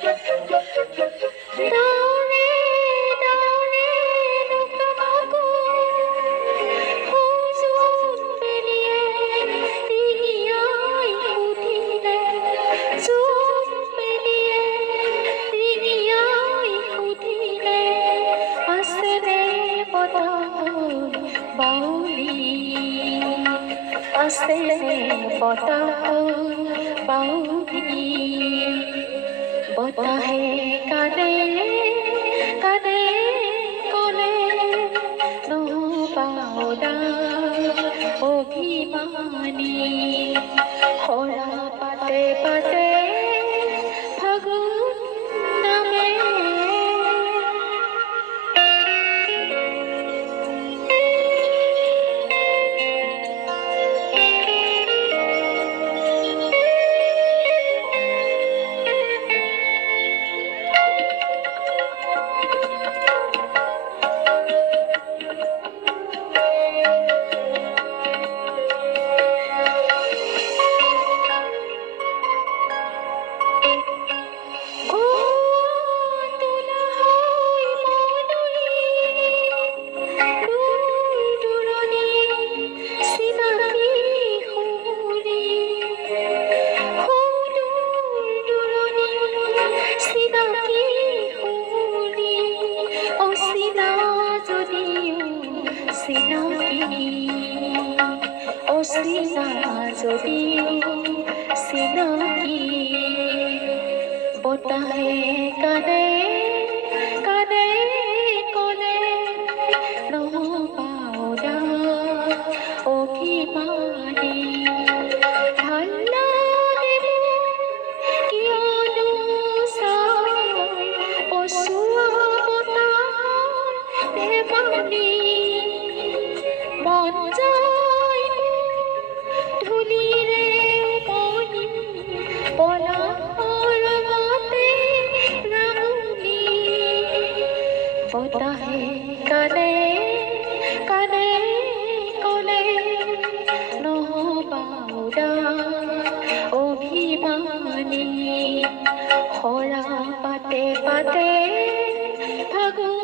দৌৰে দৌৰে লোকমাকো জোন বেলিয়ে ৰিঙিয়াই সুধিলে জোন বেলিয়ে ৰিঙিয়াই সুধিলে আছেনে বতাহত বাউলি আছেনে বতাহত বাউলি বতাহে কানে কানে কলে নহবাওদা অভিমানী সৰা পাতে পাতে ফাগুন নামে অচিনা যদিও চিনাকি বতাহে কানে কানে কলে নহবাওদা অভিমানী ভাল লাগে কিয়নো চাই পচোৱা বতাহৰ ধেমালি মন যায় ধূলিৰে মনি পলাশৰ মতে ৰাঙলী বতাহে কানে কানে কলে নহবাওদা অভিমানী সৰা পাতে পাতে ফাগুন